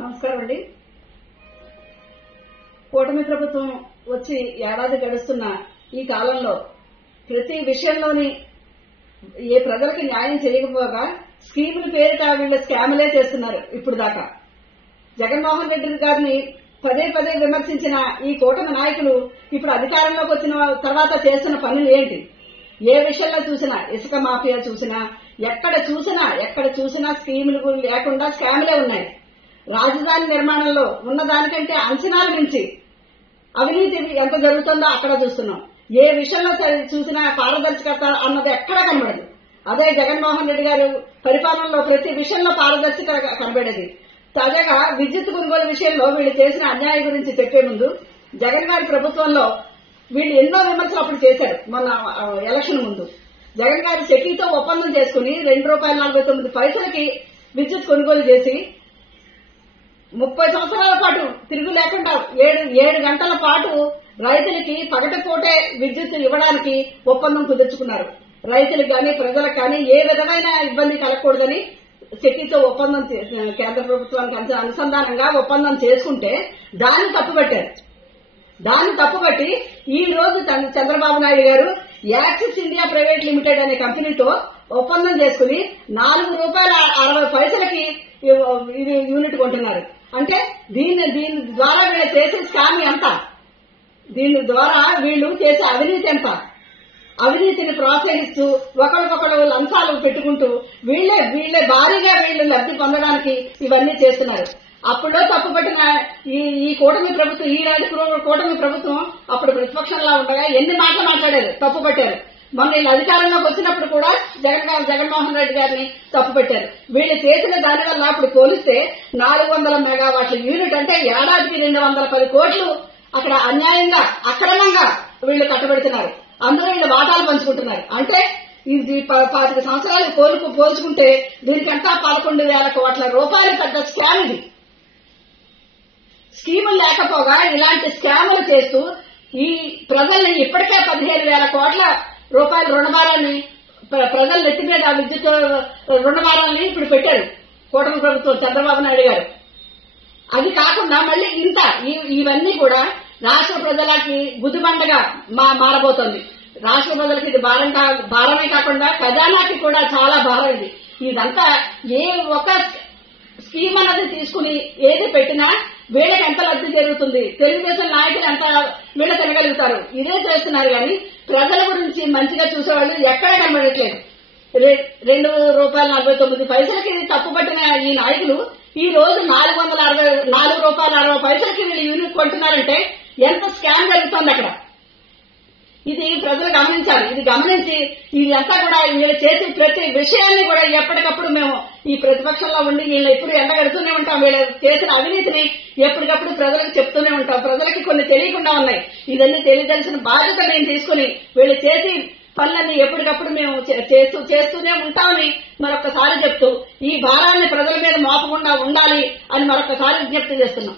నమస్కారం అండి. కూటమి ప్రభుత్వం వచ్చి ఏడాది గడుస్తున్న ఈ కాలంలో ప్రతి విషయంలోని ఏ ప్రజలకు న్యాయం చేయకపోగా స్కీముల పేరిట వీళ్ళు స్కాములే చేస్తున్నారు. ఇప్పుడు దాకా జగన్మోహన్ రెడ్డి గారిని పదే పదే విమర్శించిన ఈ కూటమి నాయకులు ఇప్పుడు అధికారంలోకి వచ్చిన తర్వాత చేస్తున్న పనులు ఏంటి? ఏ విషయంలో చూసినా ఇసుక మాఫియా చూసినా ఎక్కడ చూసినా స్కీములు లేకుండా స్కాములే ఉన్నాయి. రాజధాని నిర్మాణంలో ఉన్నదానికంటే అంచనాల నుంచి అవినీతి ఎంత జరుగుతుందో అక్కడ చూస్తున్నాం. ఏ విషయంలో చూసినా పారదర్శకత అన్నది ఎక్కడా కనబడదు. అదే జగన్మోహన్ రెడ్డి గారు పరిపాలనలో ప్రతి విషయంలో పారదర్శకత కనబడేది. తాజాగా విద్యుత్ కొనుగోలు విషయంలో వీళ్ళు చేసిన అన్యాయం గురించి చెప్పే ముందు జగన్ గారి ప్రభుత్వంలో వీళ్ళు ఎన్నో విమర్శలు అప్పుడు చేశారు. మొన్న ఎలక్షన్ ముందు జగన్ గారి సెకీతో ఒప్పందం చేసుకుని ₹2.49 విద్యుత్ కొనుగోలు చేసి 30 సంవత్సరాల పాటు తిరుగు లేకుండా 7 గంటల పాటు రైతులకి పగటిపూటే విద్యుత్ ఇవ్వడానికి ఒప్పందం కుదుర్చుకున్నారు. రైతులకు కానీ ప్రజలకు కానీ ఏ విధమైన ఇబ్బంది కలగకూడదని సెకీతో ఒప్పందం కేంద్ర ప్రభుత్వానికి అనుసంధానంగా ఒప్పందం చేసుకుంటే దాన్ని తప్పుబట్టి ఈ రోజు చంద్రబాబు నాయుడు గారు యాక్సిస్ ఇండియా ప్రైవేట్ లిమిటెడ్ అనే కంపెనీతో ఒప్పందం చేసుకుని ₹4.60 ఇది యూనిట్ కొంటున్నారు. అంటే దీని ద్వారా వీళ్ళు చేసే స్కామ్ ఎంత? దీని ద్వారా వీళ్ళు చేసే అవినీతి ఎంత? అవినీతిని ప్రోత్సహిస్తూ ఒకరికొకరు లంచాలు పెట్టుకుంటూ వీళ్లే భారీగా వీళ్ళు లబ్ధి పొందడానికి ఇవన్నీ చేస్తున్నారు. అప్పుడో తప్పుపట్టిన ఈ కూటమి ప్రభుత్వం కూటమి ప్రభుత్వం అప్పుడు ప్రతిపక్షంలా ఉండగా ఎన్ని మాటలు మాట్లాడారు, తప్పుపట్టారు. మొన్న వీళ్ళు అధికారంలోకి వచ్చినప్పుడు కూడా జగన్మోహన్ రెడ్డి గారిని తప్పుపెట్టారు. వీళ్ళు చేసిన దానివల్ల అప్పుడు పోలిస్తే 400 మెగావాట్ల యూనిట్ అంటే ఏడాదికి 210 కోట్లు అక్కడ అన్యాయంగా అక్రమంగా వీళ్ళు కట్టబెడుతున్నారు. అందులో వీళ్ళు వాటాలు పంచుకుంటున్నారు. అంటే ఇది 25 సంవత్సరాలు పోల్చుకుంటే దీనికంతా 11,000 కోట్ల రూపాయలు పెద్ద స్కామ్. ఇది స్కీములు లేకపోగా ఇలాంటి స్కాములు చేస్తూ ఈ ప్రజల్ని ఇప్పటికే 15,000 కోట్ల రూపాయల రుణభారాన్ని ప్రజల నెత్తి మీద విద్యుత్ రుణభారాన్ని ఇప్పుడు పెట్టారు కూటమి ప్రభుత్వం చంద్రబాబు నాయుడు గారు. అది కాకుండా మళ్ళీ ఇవన్నీ కూడా రాష్ట్ర ప్రజలకి గుదిబండగా మారబోతోంది. రాష్ట్ర ప్రజలకి ఇది భారమే కాకుండా ఖజానాకి కూడా చాలా భారం. ఇదంతా ఏ ఒక స్కీమ్ అన్నది తీసుకుని ఏది పెట్టినా వీళ్ళకి ఎంత లబ్ధి జరుగుతుంది, తెలుగుదేశం నాయకులు ఎంత వీళ్ళ తినగలుగుతారు, ఇదే చేస్తున్నారు. కానీ ప్రజల గురించి మంచిగా చూసేవాళ్ళు ఎక్కడా కనబడట్లేదు. ₹2.49 తప్పుపట్టిన ఈ నాయకులు ఈ రోజు ₹4.60 వీళ్ళు యూనిట్ కొంటున్నారంటే ఎంత స్కామ్ జరుగుతోంది అక్కడ. ఇది ప్రజలు గమనించాలి. ఇది గమనించి ఇదంతా కూడా వీళ్ళు చేసే ప్రతి విషయాన్ని కూడా ఎప్పటికప్పుడు మేము ఈ ప్రతిపక్షంలో ఉండి వీళ్ళు ఎప్పుడు ఎండగడుతూనే ఉంటాం. వీళ్ళు చేసిన అవినీతిని ఎప్పటికప్పుడు ప్రజలకు చెప్తూనే ఉంటాం. ప్రజలకి కొన్ని తెలియకుండా ఉన్నాయి. ఇదన్నీ తెలియదలసిన బాధ్యత మేము తీసుకుని వీళ్ళు చేసి పనులన్నీ ఎప్పటికప్పుడు మేము చేస్తూనే ఉంటామని మరొకసారి చెప్తూ ఈ భారాన్ని ప్రజల మీద మోపకుండా ఉండాలి అని మరొకసారి విజ్ఞప్తి చేస్తున్నాం.